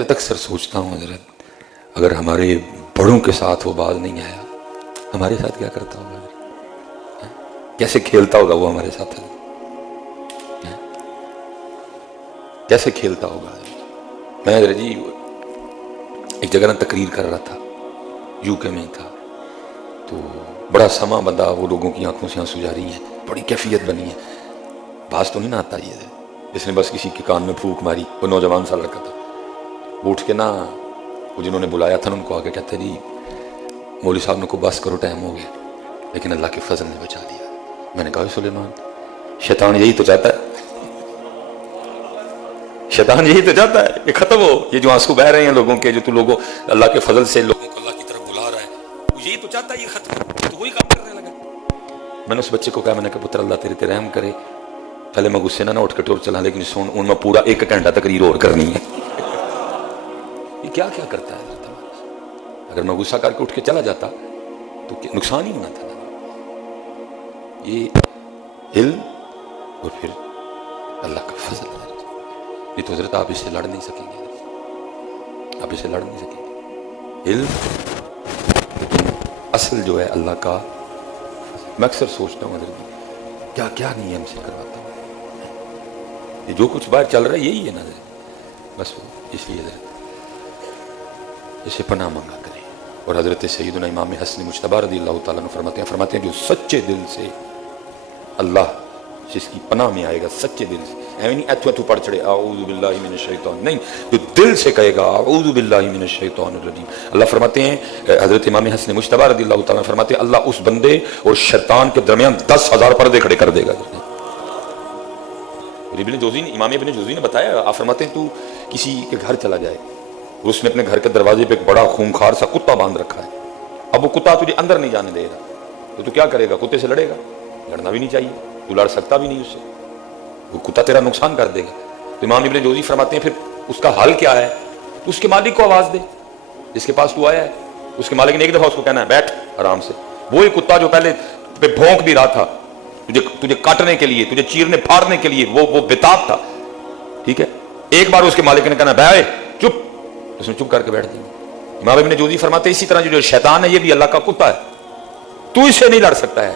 اکثر سوچتا ہوں حضرت، اگر ہمارے بڑوں کے ساتھ وہ باز نہیں آیا، ہمارے ساتھ کیا کرتا ہوگا؟ کیسے کھیلتا ہوگا وہ ہمارے ساتھ؟ کیسے کھیلتا ہوگا؟ میں حضرت جی ایک جگہ نہ تقریر کر رہا تھا، یو کے میں تھا، تو بڑا سما بندہ، وہ لوگوں کی آنکھوں سے آنسو جاری ہیں، بڑی کیفیت بنی ہے، باز تو نہیں نہ آتا یہ، اس نے بس کسی کے کان میں پھونک ماری، وہ نوجوان سا لڑکا تھا، وہ اٹھ کے نا، وہ جنہوں نے بلایا تھا ان کو آ کے کہتے جی مولوی صاحب نے کو بس کرو، ٹائم ہو گیا، لیکن اللہ کے فضل نے بچا دیا۔ میں نے کہا سلیمان، شیطان یہی تو چاہتا ہے، شیطان یہی تو چاہتا ہے کہ ختم ہو، یہ جو آنسو بہ رہے ہیں لوگوں کے، جو تو لوگوں اللہ کے فضل سے لوگوں کو اللہ کی طرف بلا رہا ہے، وہ یہی تو چاہتا ہے یہ ختم ہو، تو وہی کام کرنے لگا۔ میں نے اس بچے کو کہا، میں نے کہا پتر اللہ تیرے تے رحم کرے، پہلے میں غصے نہ اٹھ کے ٹور چلا، لیکن سن ان میں پورا 1 گھنٹہ تقریر اور کرنی ہے۔ یہ کیا کیا کرتا ہے؟ اگر میں غصہ کر کے اٹھ کے چلا جاتا تو نقصان ہی ہونا تھا۔ یہ علم اور پھر اللہ کا فضل ہے، یہ تو حضرت آپ اس سے لڑ نہیں سکیں گے، آپ اس سے لڑ نہیں سکیں گے، علم، لیکن اصل جو ہے اللہ کا۔ میں اکثر سوچتا ہوں حضرت کیا کیا نہیں ہم سے کرواتا ہوں، یہ جو کچھ باہر چل رہا ہے یہی ہے نا حضرت، بس اس لیے حضرت اسے پناہ مانگا کریں۔ اور حضرت سیدنا امام حسن مجتبی رضی اللہ تعالیٰ عنہ فرماتے ہیں جو سچے دل سے اللہ جس کی پناہ میں آئے گا، سچے دل سے، ایویں نہیں ایتھو ایتھو پڑھ چڑے اعوذ باللہ من الشیطان، نہیں، جو دل سے کہے گا اعوذ باللہ من الشیطان الرجیم، اللہ فرماتے ہیں، حضرت امام حسن مجتبی رضی اللہ تعالیٰ عنہ فرماتے ہیں اللہ اس بندے اور شیطان کے درمیان 10,000 پردے کھڑے کر دے گا۔ ابن جوزی نے، امام ابن جوزی نے بتایا، آپ فرماتے ہیں تو کسی کے گھر چلا جائے اور اس نے اپنے گھر کے دروازے پہ ایک بڑا خونخوار سا کتا باندھ رکھا ہے، اب وہ کتا تجھے اندر نہیں جانے دے رہا، تو کیا کرے گا؟ کتے سے لڑے گا؟ لڑنا بھی نہیں چاہیے، تو لڑ سکتا بھی نہیں اس سے، وہ کتا تیرا نقصان کر دے گا۔ تو امام ابن جوزی فرماتے ہیں پھر اس کا حل کیا ہے؟ تو اس کے مالک کو آواز دے، جس کے پاس تو آیا ہے، اس کے مالک نے ایک دفعہ اس کو کہنا ہے بیٹھ آرام سے، وہی کتا جو پہلے پہ بھونک بھی رہا تھا تجھے کاٹنے کے لیے، تجھے چیرنے پھاڑنے کے لیے، وہ بتاب تھا، ٹھیک ہے، ایک بار اس کے مالک نے کہنا بھائی چپ، اس نے چپ کر کے بیٹھ دیا۔ امام ابن جوزی فرماتے ہیں اسی طرح جو شیطان ہے یہ بھی اللہ کا کتا ہے، تو اس سے نہیں لڑ سکتا ہے،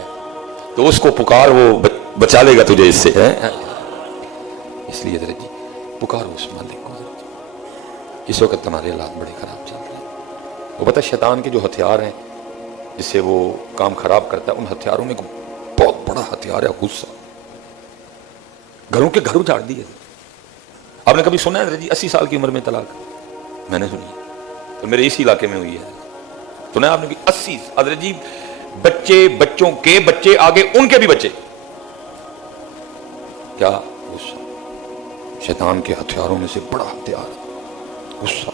تو اس کو پکار، وہ بچا لے گا تجھے اس سے، اس لیے حضرت جی پکارو اس مالک کو۔ اس وقت ہمارے حالات بڑے خراب چل رہے ہیں، وہ پتہ شیطان کے جو ہتھیار ہیں جس سے وہ کام خراب کرتا ہے، ان ہتھیاروں میں بہت بڑا ہتھیار ہے غصہ، گھروں کے گھر اجاڑ دیے۔ آپ نے کبھی سنا ہے حضرت جی 80 سال کی عمر میں طلاق؟ میں نے سنی ہے، تو میرے اسی علاقے میں ہوئی ہے، سنا ہے آپ نے کہ 80 حضرت جی بچے، بچوں کے بچے، آگے ان کے بھی بچے، کیا غصہ؟ شیطان کے ہتھیاروں میں سے بڑا ہتھیار غصہ۔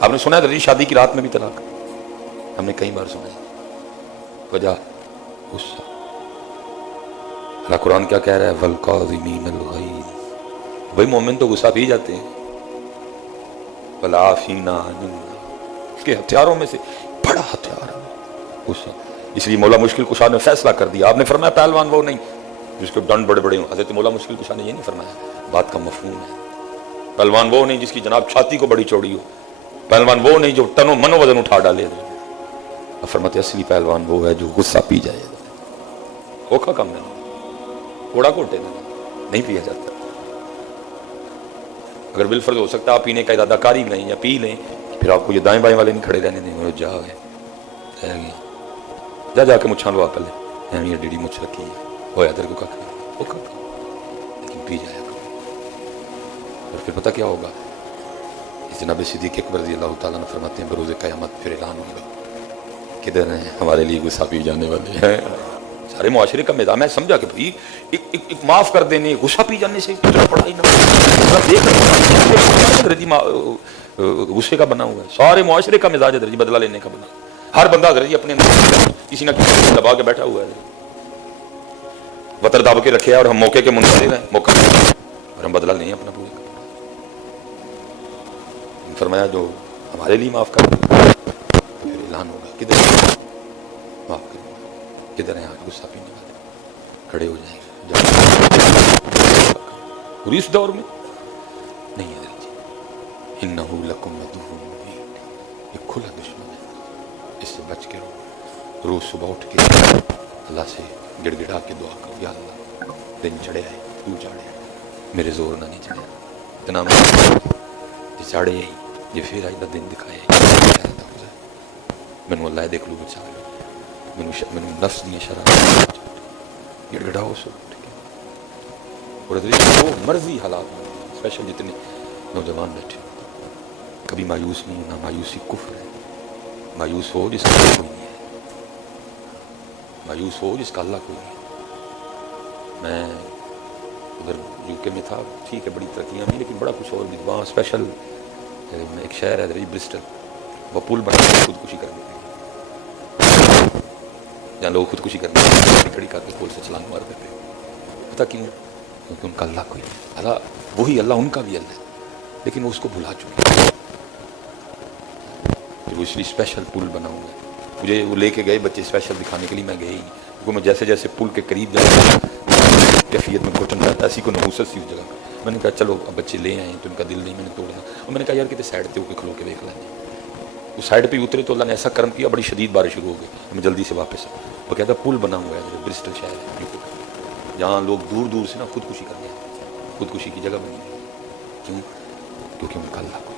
آپ نے سنا ہے حضرت جی شادی کی رات میں بھی طلاق؟ ہم نے کئی بار سنا ہے، وجہ غصہ۔ اللہ قرآن کیا کہہ رہا ہے؟ وَالْقَاظِمِينَ الْغَيْظَ، بھائی مومن تو غصہ پی جاتے ہیں، وَالْعَافِينَ عَنِ النَّاسِ، اس کے ہتھیاروں میں سے بڑا ہتھیار ہے غصہ۔ اس لیے مولا مشکل کشا نے فیصلہ کر دیا، آپ نے فرمایا پہلوان وہ نہیں جس کے ڈنڈ بڑے بڑے ہوں، حضرت مولا مشکل کشا نے یہ نہیں فرمایا، بات کا مفہوم ہے، پہلوان وہ نہیں جس کی جناب چھاتی کو بڑی چوڑی ہو، پہلوان وہ نہیں جو تنو منو وزن اٹھا ڈالے، فرماتے اصلی پہلوان وہ ہے جو غصہ پی جائے، اوکھا کم نہیں، کوڑا کوٹے نہیں پیا جاتا۔ اگر بالفرض ہو سکتا ہے آپ پینے کا ارادہ کاری لیں یا پی لیں، پھر آپ کو یہ دائیں بائیں والے نہیں کھڑے رہنے دیں، جا گئے جا کے مچھاں لوا پہلے، ایویں ڈیڑی مچھ رکھی ہے، ہویا تیرے کو کھا، لیکن پی جائے گا، اور پھر پتہ کیا ہوگا؟ جناب صدیق اکبر رضی اللہ تعالیٰ عنہ فرماتے ہیں بروز قیامت پھر اعلان ہوگا، کدھر ہیں ہمارے لیے غصہ پی جانے والے ہیں؟ سارے معاشرے کا مزاج، میں سمجھا کہ بھائی ایک معاف کر دینے، غصہ پی جانے سے پڑا ہی نہ دیکھ غصے کا بنا ہوا ہے، سارے معاشرے کا مزاج ہے بدلہ لینے کا بنا، ہر بندہ اپنے کسی نہ کسی دبا کے بیٹھا ہوا ہے، وتر دب کے رکھے ہے، اور ہم موقع کے منتظر ہیں، موقع اور ہم بدلہ لیں اپنا پورے کا۔ فرمایا جو ہمارے لیے معاف کر دے پھر اعلان ہوگا، کدھر معاف کر، کدھر ہیں آج غصہ پینے والے؟ کھڑے ہو جائیں گے، اور اس دور میں نہیں ہے جی، انہو لکم عدو مبین، یہ کھلا دشمن ہے، اس سے بچ کے رہو۔ روز صبح اٹھ کے اللہ سے گڑ گڑا کے دعا کرو، یا اللہ دن چڑھے آئے، تو چاڑے آئے، میرے زور نہ نہیں چڑھے، اتنا میں یہ چاڑے آئی، یہ پھر آئی دا دن دکھائے، مینو اللہ دیکھ لو بچا لو، مینو نفس دیا شرارت گڑ گڑاؤ سو اٹھ کے، اور جو مرضی حالات میں اسپیشل جتنے نوجوان بیٹھے کبھی مایوس نہیں ہونا، مایوسی کفر ہے، مایوس ہو جس کا اللہ کوئی نہیں ہے، مایوس ہو جس کا اللہ کوئی نہیں ہے۔ میں ادھر یو کے میں تھا، ٹھیک ہے بڑی ترقیاں بھی لیکن بڑا کچھ اور بھی وہاں اسپیشل ایک شہر ہے برسٹل، وہ پل بنا کے خودکشی کر دیتے ہیں، جہاں لوگ خودکشی کرنے کھڑی کر کے پل سے چھلانگ مار دیتے ہیں، پتہ کیوں؟ کیونکہ ان کا اللہ کوئی نہیں، اللہ وہی اللہ، ان کا بھی اللہ ہے لیکن وہ اس کو بھلا چکے ہیں۔ وہ اس لیے اسپیشل پل بنا ہوا ہے، مجھے وہ لے کے گئے بچے اسپیشل دکھانے کے لیے، میں گئے ہی نہیں کیونکہ میں جیسے جیسے پل کے قریب جاتا کیفیت میں گھٹن جاتا، ایسی کو نحوست سی اس جگہ میں نے کہا چلو اب بچے لے آئے تو ان کا دل نہیں میں نے توڑنا، اور میں نے کہا یار کتنے سائڈ پہ ہو کے کھلو کے دیکھ لیں، وہ سائڈ پہ اترے تو اللہ نے ایسا کرم کیا بڑی شدید بارش شروع ہو گئی، ہمیں جلدی سے واپس وہ کہتا پل بنا ہوا ہے برسٹل شہر ہے جہاں لوگ دور دور سے نا خودکشی کرتے ہیں، خودکشی کی جگہ بنی ہے، کیوں؟ کیونکہ ان کا اللہ کو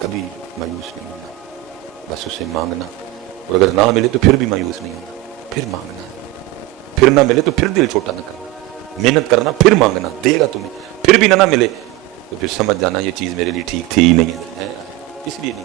کبھی مایوس نہیں ہونا، بس اسے مانگنا، اور اگر نہ ملے تو پھر بھی مایوس نہیں ہونا، پھر مانگنا، پھر نہ ملے تو پھر دل چھوٹا نہ کرنا، محنت کرنا پھر مانگنا، دے گا تمہیں، پھر بھی نہ ملے تو پھر سمجھ جانا یہ چیز میرے لیے ٹھیک تھی ہی نہیں ہے، اس لیے نہیں